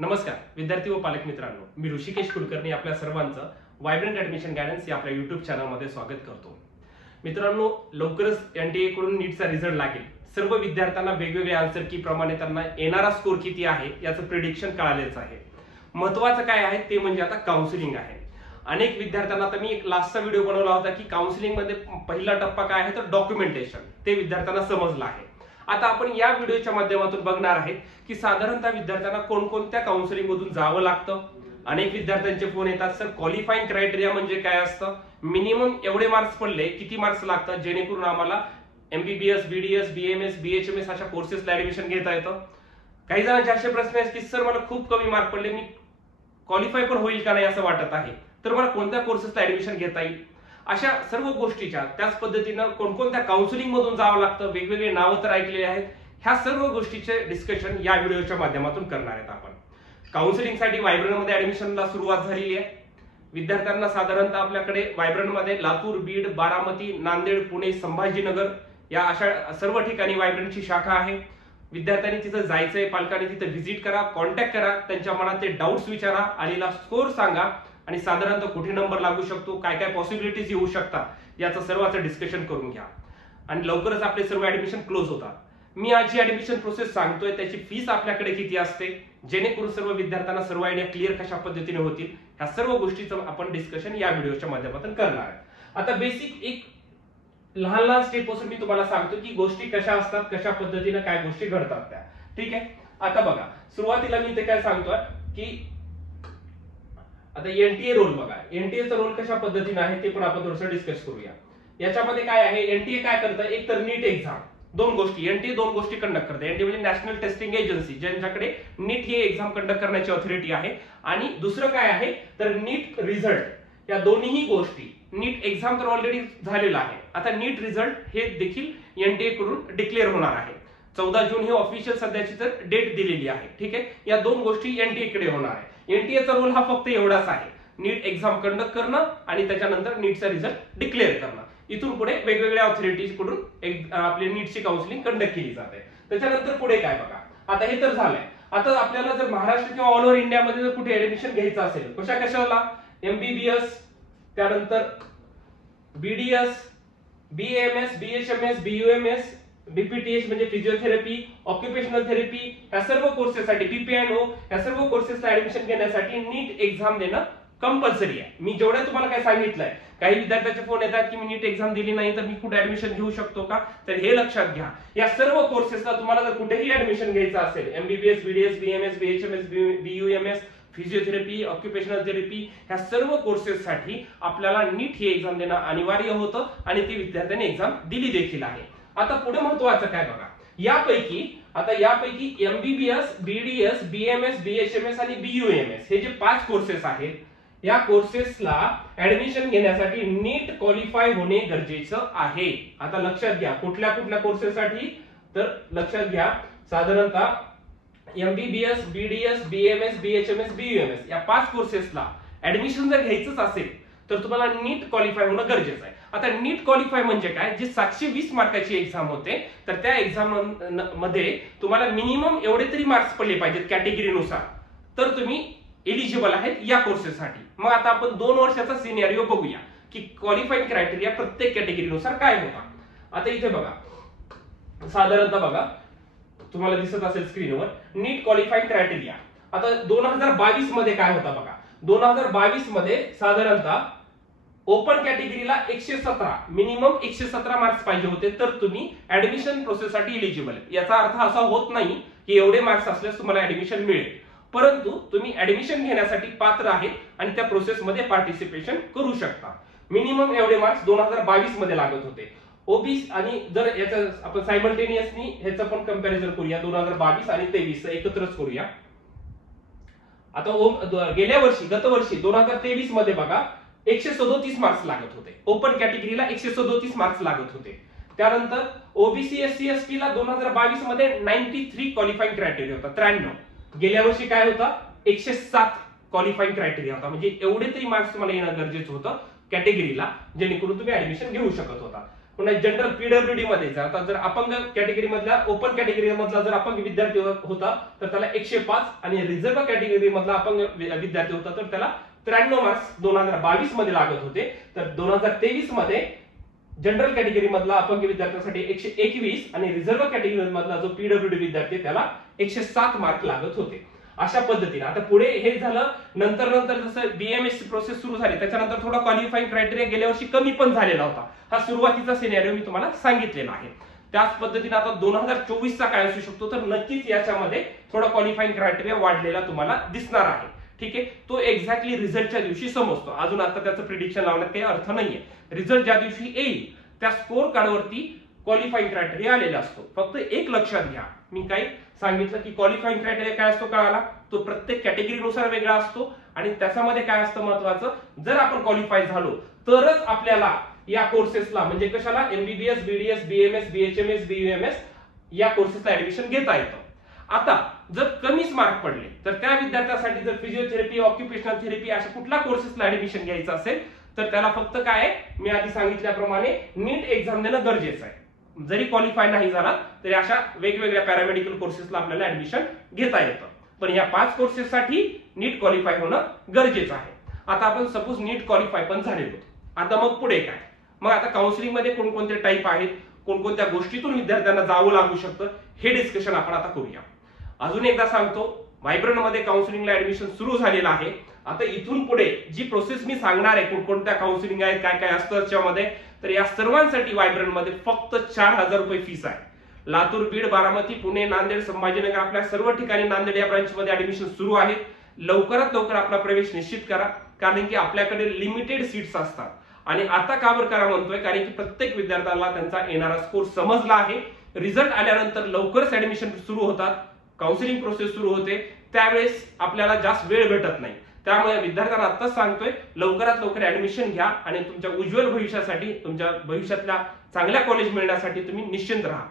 नमस्कार विद्यार्थी व पालक मित्रांनो, मी ऋषिकेश कुलकर्णी आपल्या सर्वांचं वायब्रंट ऍडमिशन गायडन्स या आपल्या युट्यूब चॅनलमध्ये स्वागत करतो। मित्रांनो, लवकरच एनटीए कडून नीटचा रिझल्ट लागेल। सर्व विद्यार्थ्यांना वेगवेगळे आन्सर की प्रमाणे त्यांना येणारा स्कोर किती आहे याचं प्रिडिक्शन कळालेच आहे। महत्त्वाचं काय आहे ते म्हणजे आता काउन्सिलिंग आहे। अनेक विद्यार्थ्यांना आता मी एक लास्टचा व्हिडिओ बनवला होता की काउन्सिलिंग मध्ये पहिला टप्पा काय आहे तर डॉक्युमेंटेशन, ते विद्यार्थ्यांना समजलं आहे। आता आपण या व्हिडिओच्या माध्यमातून बघणार आहे की साधारणतः विद्यार्थ्यांना कोणकोणत्या काउन्सिलिंग मधून जावं लागतं। अनेक विद्यार्थ्यांचे फोन येतात, सर क्वालिफाईंग क्रायटेरिया म्हणजे काय असतं, मिनिमम एवढे मार्क्स पडले किती मार्क्स लागतात जेणेकरून आम्हाला एमबीबीएस, बीडीएस, बीएमएस, बीएचएमएस अशा कोर्सेसला ऍडमिशन घेता येतं। काही जणांचे असे प्रश्न आहेत की सर मला खूप कमी मार्क पडले, मी क्वालिफाय पण होईल का नाही असं वाटत आहे, तर मला कोणत्या कोर्सेसला ऍडमिशन घेता येईल। अशा सर्व गोष्टीच्या त्याच पद्धतीनं कोणकोणत्या काउन्सिलिंग मधून जावं लागतं, वेगवेगळे नावं तर ऐकलेले आहेत। ह्या सर्व गोष्टीचे डिस्कशन या व्हिडिओच्या माध्यमातून करणार आहेत आपण। काउन्सिलिंग साठी वायब्रंट मध्ये ऍडमिशनला सुरुवात झालेली आहे। विद्यार्थ्यांना साधारणतः आपल्याकडे वायब्रंट मध्ये लातूर, बीड, बारामती, नांदेड, पुणे, संभाजीनगर या अशा सर्व ठिकाणी वायब्रंटची शाखा आहे। विद्यार्थ्यांनी तिथं जायचंय, पालकांनी तिथं व्हिजिट करा, कॉन्टॅक्ट करा, त्यांच्या मनात ते डाऊट्स विचारा, आलेला स्कोर सांगा आणि साधारणतः कुठे नंबर लागू शकतो, काय काय पॉसिबिलिटीज येऊ शकतात याचं सर्वांचं डिस्कशन करून घ्या। आणि लवकरच आपले सर्व ऍडमिशन क्लोज होतात। मी आज जी ऍडमिशन प्रोसेस सांगतोय त्याची फीस आपल्याकडे किती असते, जेणेकरून सर्व विद्यार्थ्यांना सर्व आयडिया क्लिअर कशा पद्धतीने होतील, ह्या सर्व गोष्टीचं आपण डिस्कशन या व्हिडिओच्या माध्यमातून करणार आहे। आता बेसिक एक लहान लहान स्टेप पासून मी तुम्हाला सांगतो की गोष्टी कशा असतात, कशा पद्धतीने काय गोष्टी घडतात त्या। ठीक आहे, आता बघा सुरुवातीला मी ते काय सांगतोय की आता एनटीए रोल बघा, एनटीएचा रोल कशा पद्धतीने आहे ते पण आपण थोडंसं डिस्कस करूया। याच्यामध्ये काय आहे, एनटीए काय करतं, एक तर नीट एक्झाम, दोन गोष्टी एनटीए दोन गोष्टी कंडक्ट करते। एनटीए म्हणजे नॅशनल टेस्टिंग एजन्सी, ज्यांच्याकडे नीट ही एक्झाम कंडक्ट करण्याची ऑथॉरिटी आहे। आणि दुसरं काय आहे तर नीट रिझल्ट, या दोन्ही गोष्टी, नीट एक्झाम तर ऑलरेडी झालेला आहे, आता नीट रिझल्ट हे देखील एनटीए कडून डिक्लेअर होणार आहे। 14 जून ही ऑफिशियल सध्याची तर डेट दिलेली आहे। ठीक आहे, या दोन गोष्टी एनटीए कडे होणार आहे। एनटीएचा रोल हा फक्त एवढाच आहे, नीट एक्झाम कंडक्ट करणं आणि त्याच्यानंतर नीटचा रिझल्ट डिक्लेअर करणं। इथून पुढे वेगवेगळ्या ऑथॉरिटीज कडून आपली नीटची काउन्सिलिंग कंडक्ट केली जाते। त्याच्यानंतर पुढे काय बघा, आता हे तर झालंय। आता आपल्याला जर महाराष्ट्र किंवा ऑल ओव्हर इंडियामध्ये जर कुठे ऍडमिशन घ्यायचं असेल, कशा कशाला, एमबीबीएस, त्यानंतर बीडीएस, बीएमएस, बीएचएमएस, बीयूएमएस, बीपीटीएस म्हणजे फिजिओथेरपी, ऑक्युपेशनल थेरपी, या सर्व कोर्सेससाठी बीपीएनओ, या सर्व कोर्सेसला ऍडमिशन घेण्यासाठी नीट एक्झाम देणं कंपल्सरी आहे। मी जेवढे तुम्हाला काय सांगितलंय, काही विद्यार्थ्यांचे फोन येतात की मी नीट एक्झाम दिली नाही तर मी कुठे ऍडमिशन घेऊ शकतो का, तर हे लक्षात घ्या, या सर्व कोर्सेसला तुम्हाला जर कुठेही ऍडमिशन घ्यायचं असेल, MBBS, BDS, BMS, BHMS, BUMS, physiotherapy, occupational therapy, ह्या सर्व कोर्सेससाठी आपल्याला नीट ही एक्झाम देणं अनिवार्य होतं आणि ती विद्यार्थ्यांनी एक्झाम दिली देखील आहे। आता पुढे महत्त्वाचं काय बघा, यापैकी एमबीबीएस, बीडीएस, बीएमएस, बीएचएमएस आणि बीयूएमएस हे जे 5 कोर्सेस आहेत, या कोर्सेसला ऍडमिशन घेण्यासाठी नीट क्वालिफाय होणे गरजेचं आहे। आता लक्षात घ्या, कुठल्या कुठल्या कोर्सेससाठी, तर लक्षात घ्या, साधारणतः MBBS, BDS, BMS, BHMS, BUMS या 5 कोर्सेसला ऍडमिशन जर घ्यायचंच असेल तर तुम्हाला नीट क्वालिफाय होणं गरजेचं आहे। आता नीट क्वालिफाय म्हणजे काय, जी 720 मार्काची एक्झाम होते, तर त्या एक्झाम मध्ये तुम्हाला मिनिमम एवढे तरी मार्क्स पडले पाहिजेत कॅटेगरीनुसार, तर तुम्ही एलिजिबल आहेत या कोर्सेससाठी। मग आता आपण 2 वर्षाचा सिनेरिओ बघूया की क्वालिफाईंग क्रायटेरिया प्रत्येक कॅटेगरीनुसार काय होता। आता इथे बघा, साधारणतः बघा तुम्हाला दिसत असेल स्क्रीनवर नीट क्वालिफाईंग क्रायटेरिया। आता 2022 मध्ये काय होता बघा, 2022 मध्ये साधारणतः ओपन कॅटेगरीला 117, मिनिमम 117 मार्क्स पाहिजे होते, तर तुम्ही ऍडमिशन प्रोसेससाठी एलिजिबल आहे। याचा अर्थ असा होत नाही की एवढे मार्क्स असल्यास तुम्हाला ऍडमिशन मिळेल, परंतु तुम्ही ऍडमिशन घेण्यासाठी पात्र आहेत आणि त्या प्रोसेसमध्ये पार्टिसिपेशन करू शकता। मिनिमम एवढे मार्क्स 2022 मध्ये लागत होते। ओबीसी आणि जर याचं आपण सायमल्टेनियसली ह्याचं पण कंपॅरिझन करूया, 2022 आणि 23 एकत्रच करूया। आता गेल्या वर्षी, गतवर्षी 2023 मध्ये बघा 137 मार्क्स लागत होते, ओपन कॅटेगरीला 137 मार्क्स लागत होते। त्यानंतर ओबीसी, एससी, एसटी ला 2022 मध्ये 93 क्वालिफाईंग क्रायटेरिया होता, 93। गेल्या वर्षी काय होता, 107 क्वालिफाईंग क्रायटेरिया होता, म्हणजे एवढे तरी मार्क्स तुम्हाला येणं गरजेचं होतं कॅटेगरीला, जेणेकरून तुम्ही ऍडमिशन घेऊ शकत होता। पुन्हा जनरल पीडब्ल्यूडी मध्ये आता जर अपंग कॅटेगरी मधला ओपन कॅटेगरी मधला जर अपंग विद्यार्थी होता तर त्याला 105 आणि रिझर्व्ह कॅटेगरी मधला अपंग विद्यार्थी होता तर त्याला 93 मार्क्स 2022 मध्ये लागत होते. तर 2023 मध्ये जनरल कॅटेगरी मधला अपंग विद्यार्थ्यांसाठी 121 आणि रिझर्व्ह कॅटेगरी मधला जो पीडब्ल्यूडी विद्यार्थी त्याला 107 मार्क लागत होते. अशा पद्धतीने आता पुढे हे झालं. नंतर जसं बीएमएस प्रोसेस सुरू झाली त्याच्यानंतर थोडा क्वालिफाईंग क्रायटेरिया गेल्या वर्षी कमी पण झालेला होता. हा सुरुवातीचा सिनेरिओ मी तुम्हाला सांगितलेला आहे. त्याच पद्धतीने आता 2024 चा काय असू शकतो तर नक्कीच याच्यामध्ये थोडा क्वालिफाईंग क्रायटेरिया वाढलेला तुम्हाला दिसणार आहे. ठीक आहे, तो एक्झॅक्टली रिझल्टच्या दिवशी समजतो. अजून आता त्याचं प्रिडिक्शन लावण्यात काही अर्थ नाहीये. रिझल्ट ज्या दिवशी येईल त्या स्कोर कार्डवरती क्वालिफाईंग क्रायटेरिया आलेला असतो. फक्त एक लक्षात घ्या, मी काही सांगितलं की क्वालिफाईंग क्रायटेरिया काय असतो कळाला. तो प्रत्येक कॅटेगरीनुसार वेगळा असतो आणि त्याच्यामध्ये काय असतं महत्वाचं, जर आपण क्वालिफाय झालो तरच आपल्याला या कोर्सेसला म्हणजे कशाला MBBS, BDS, BMS, BHMS, BUMS या कोर्सेसला ऍडमिशन घेता येतं. आता जर कमीच मार्क पडले तर त्या विद्यार्थ्यासाठी जर फिजिओथेरपी, ऑक्युपेशनल थेरपी अशा कुठल्या कोर्सेसला ऍडमिशन घ्यायचं असेल तर त्याला फक्त काय आहे, मी आधी सांगितल्याप्रमाणे नीट एक्झाम देणं गरजेचं आहे. जरी क्वालिफाय नाही झाला तरी अशा वेगवेगळ्या पॅरामेडिकल कोर्सेसला आपल्याला ऍडमिशन घेता येतं. पण या 5 कोर्सेससाठी नीट क्वालिफाय होणं गरजेचं आहे. आता आपण सपोज नीट क्वालिफाय पण झालेलो, आता मग पुढे काय, मग आता काउन्सिलिंग मध्ये कोणकोणते टाईप आहेत, कोणकोणत्या गोष्टीतून विद्यार्थ्यांना जावं लागू शकतं हे डिस्कशन आपण आता करूया. अजून एकदा सांगतो, व्हायब्रंट मध्ये काउन्सिलिंगला ऍडमिशन सुरू झालेलं आहे. आता इथून पुढे जी प्रोसेस मी सांगणार आहे, कोणकोणत्या काउन्सिलिंग आहेत, काय काय असतं त्याच्यामध्ये, तर या सर्वांसाठी व्हायब्रंट मध्ये फक्त 4000 रुपये फीस आहे. लातूर, बीड, बारामती, पुणे, नांदेड, संभाजीनगर आपल्या सर्व ठिकाणी नांदेड या ब्रांच मध्ये ऍडमिशन सुरू आहे. लवकरात लवकर आपला प्रवेश निश्चित करा, कारण की आपल्याकडे लिमिटेड सीट्स असतात. आणि आता का बरं करा म्हणतोय, कारण की प्रत्येक विद्यार्थ्याला त्यांचा येणारा स्कोर समजला आहे. रिझल्ट आल्यानंतर लवकरच ऍडमिशन सुरू होतात, काउन्सिलिंग प्रोसेस सुरू होते, त्यावेळेस आपल्याला जास्त वेळ भेटत नाही. त्यामुळे विद्यार्थ्यांना आताच सांगतोय, लवकरात लवकर ऍडमिशन घ्या आणि तुमच्या उज्ज्वल भविष्यासाठी, तुमच्या भविष्यातल्या चांगल्या कॉलेज मिळण्यासाठी तुम्ही निश्चिंत राहा.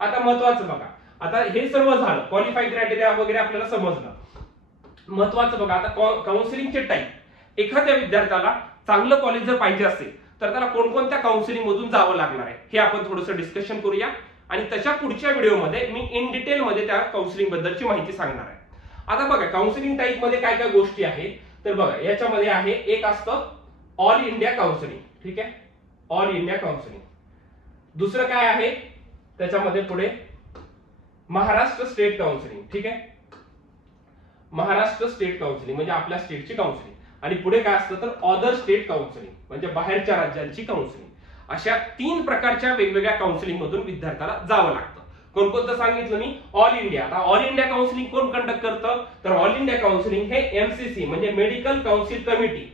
आता महत्वाचं बघा, आता हे सर्व झालं, क्वालिफाईंग क्रायटेरिया वगैरे आपल्याला समजलं. महत्वाचं बघा आता काउन्सिलिंगचे टाईप. एखाद्या विद्यार्थ्याला चांगलं कॉलेज जर पाहिजे असेल तर त्याला कोणकोणत्या काउन्सिलिंग मधून जावं लागणार आहे हे आपण थोडंसं डिस्कशन करूया. आणि त्याच्या पुढच्या व्हिडिओमध्ये मी इन डिटेल मध्ये त्या काउन्सिलिंग बद्दलची माहिती सांगणार आहे. आता बघा काउन्सिलिंग टाईप मध्ये काय काय गोष्टी आहेत तर बघा, याच्यामध्ये आहे एक असतं ऑल इंडिया काउन्सिलिंग. ठीक आहे, ऑल इंडिया काउन्सिलिंग. दुसरं काय आहे त्याच्यामध्ये पुढे महाराष्ट्र स्टेट काउन्सिलिंग. ठीक आहे, महाराष्ट्र स्टेट काउन्सिलिंग म्हणजे आपल्या स्टेटची काउन्सिलिंग. आणि पुढे काय असतं तर अदर स्टेट काउन्सिलिंग म्हणजे बाहेरच्या राज्यांची काउन्सिलिंग. अशा 3 प्रकारच्या वेगवेगळ्या काउन्सिलिंग मधून विद्यार्थ्याला जावं लागतं. कोणकोणतं सांगितलं मी, ऑल इंडिया. आता ऑल इंडिया काउन्सिलिंग कोण कंडक्ट करतं तर ऑल इंडिया काउन्सिलिंग हे एमसीसी म्हणजे मेडिकल काउन्सिल कमिटी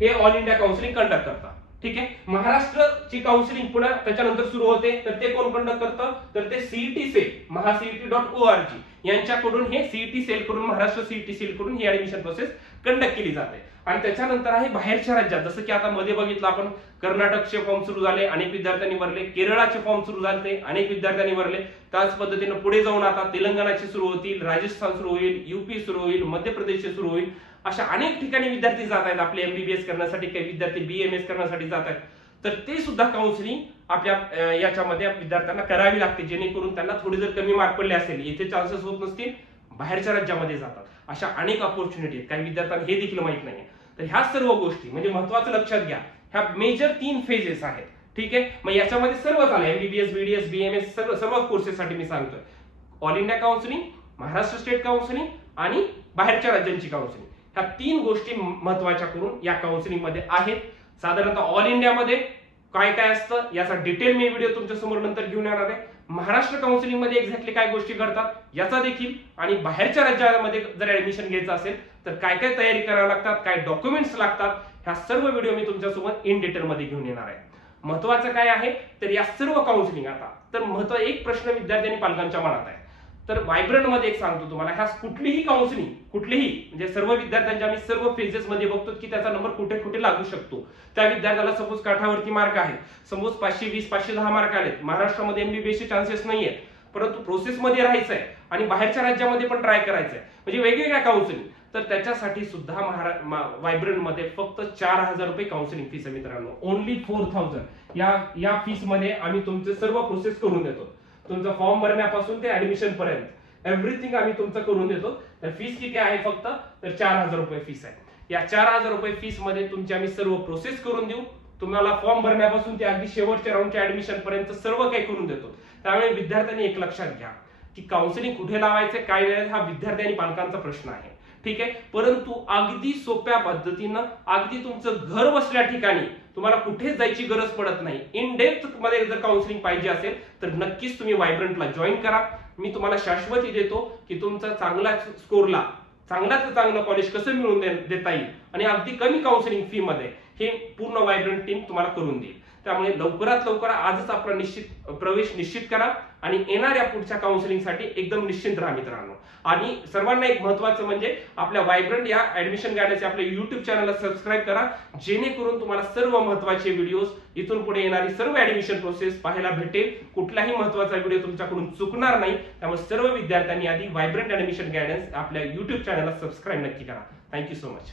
हे ऑल इंडिया काउन्सिलिंग कंडक्ट करतात. ठीक आहे, महाराष्ट्रची काउन्सिलिंग पुन्हा त्याच्यानंतर सुरू होते तर ते कोण कंडक्ट करतं तर ते सीईटी सेल महासीईटी.org यांच्याकडून, हे सीईटी सेल कडून, महाराष्ट्र सीईटी सेल कडून ही ऍडमिशन प्रोसेस कंडक्ट केली जाते. आणि त्याच्यानंतर आहे बाहेरच्या राज्यात, जसं की आता मध्ये बघितलं आपण कर्नाटकचे फॉर्म सुरू झाले, अनेक विद्यार्थ्यांनी भरले, केरळाचे फॉर्म सुरू झाले, अनेक विद्यार्थ्यांनी भरले. त्याच पद्धतीने पुढे जाऊन आता तेलंगणाचे सुरू होतील, राजस्थान सुरू होईल, युपी सुरू होईल, मध्य प्रदेशचे सुरू होईल. अशा अनेक ठिकाणी विद्यार्थी जात आहेत आपले एमबीबीएस करण्यासाठी, काही विद्यार्थी बीएमएस करण्यासाठी जात आहेत. तर ते सुद्धा काउन्सिलिंग आपल्या याच्यामध्ये विद्यार्थ्यांना करावी लागते, जेणेकरून त्यांना थोडी जर कमी मार्क पडले असेल, इथे चान्सेस होत नसतील, बाहेरच्या राज्यामध्ये जातात. अशा अनेक ऑपॉर्च्युनिटी आहेत, काही विद्यार्थ्यांना हे देखील माहित नाही. तर ह्या सर्व गोष्टी म्हणजे महत्वाचं लक्षात घ्या, ह्या मेजर 3 फेजेस आहेत. ठीक आहे, मग याच्यामध्ये सर्व झालं, एमबीबीएस, बीडीएस, बीएमएस सर्व कोर्सेससाठी मी सांगतोय. All India counselling, Maharashtra state counselling आणि बाहेरच्या राज्यांची काउन्सिलिंग, ह्या 3 गोष्टी महत्वाच्या करून या काउन्सिलिंग मध्ये आहेत. साधारणतः ऑल इंडियामध्ये काय काय असतं याचा डिटेल मी व्हिडिओ तुमच्या समोर नंतर घेऊन येणार आहे. महाराष्ट्र काउन्सिलिंग मध्ये एक्झॅक्टली काय गोष्टी घडतात याचा देखील, आणि बाहेरच्या राज्यामध्ये जर ऍडमिशन घ्यायचं असेल तर काय काय तयारी करावी लागतात, काय डॉक्युमेंट्स लागतात, ह्या सर्व व्हिडिओ मी तुमच्यासोबत इन डिटेल मध्ये घेऊन येणार आहे. महत्वाचं काय आहे तर या सर्व काउन्सिलिंग, आता तर महत्व एक प्रश्न विद्यार्थी आणि पालकांच्या मनात आहे. तर व्हायब्रंट मध्ये एक सांगतो तुम्हाला, ह्या कुठलीही काउन्सिलिंग, कुठलीही म्हणजे सर्व विद्यार्थ्यांच्या आम्ही सर्व फेजेस मध्ये बघतो की त्याचा नंबर कुठे कुठे लागू शकतो. त्या विद्यार्थ्याला सपोज काठावरती मार्क आहे, सपोज 520 510 मार्क आलेत, महाराष्ट्रामध्ये एमबीबीएस चे चान्सेस नाहीये, परंतु प्रोसेस मध्ये राहायचंय आणि बाहेरच्या राज्यामध्ये पण ट्राय करायचंय, म्हणजे वेगवेगळ्या काउन्सिलिंग, तर त्याच्यासाठी सुद्धा व्हायब्रंट मध्ये फक्त 4,000 रुपये काउन्सिलिंग फीस आहे मित्रांनो. ओनली 4,000 या फीस मध्ये आम्ही तुमचे सर्व प्रोसेस करून देतो. तुमचा फॉर्म भरण्यापासून ते ऍडमिशन पर्यंत एव्हरीथिंग आम्ही तुमचं करून देतो. तर फीस किती आहे फक्त, तर 4,000 रुपये फीस आहे. या 4,000 रुपये फीस मध्ये तुमची आम्ही सर्व प्रोसेस करून देऊ. तुम्हाला फॉर्म भरण्यापासून ते अगदी शेवटच्या राऊंडच्या ऍडमिशन पर्यंत सर्व काही करून देतो. त्यामुळे विद्यार्थ्यांनी एक लक्षात घ्या की काउन्सिलिंग कुठे लावायचे काय नाही हा विद्यार्थी आणि पालकांचा प्रश्न आहे, ठीक आहे. परंतु अगदी सोप्या पद्धतीनं अगदी तुमचं घर बसल्या ठिकाणी तुम्हाला कुठेच जायची गरज पडत नाही. इन डेप्थ मध्ये जर काउन्सिलिंग पाहिजे असेल तर नक्कीच तुम्ही व्हायब्रंटला जॉईन करा. मी तुम्हाला शाश्वती देतो की तुमचा चांगला स्कोरला चांगल्यात चांगलं कॉलेज कसं मिळवून देता येईल आणि अगदी कमी काउन्सिलिंग फी मध्ये हे पूर्ण व्हायब्रंट टीम तुम्हाला करून देईल. त्यामुळे लवकरात लवकर आजच आपला प्रवेश निश्चित करा आणि येणाऱ्या पुढच्या काउन्सिलिंगसाठी एकदम निश्चिंत राहा मित्रांनो. आणि सर्वांना एक महत्त्वाचं म्हणजे आपल्या व्हायब्रंट या ऍडमिशन गायडन्स आपल्या युट्यूब चॅनलला सबस्क्राईब करा, जेणेकरून तुम्हाला सर्व महत्त्वाचे व्हिडिओज इथून पुढे येणारी सर्व ऍडमिशन प्रोसेस पाहायला भेटेल. कुठलाही महत्त्वाचा व्हिडिओ तुमच्याकडून चुकणार नाही. त्यामुळे सर्व विद्यार्थ्यांनी आधी व्हायब्रंट ऍडमिशन गायडन्स आपल्या युट्यूब चॅनलला सबस्क्राईब नक्की करा. Thank you so much.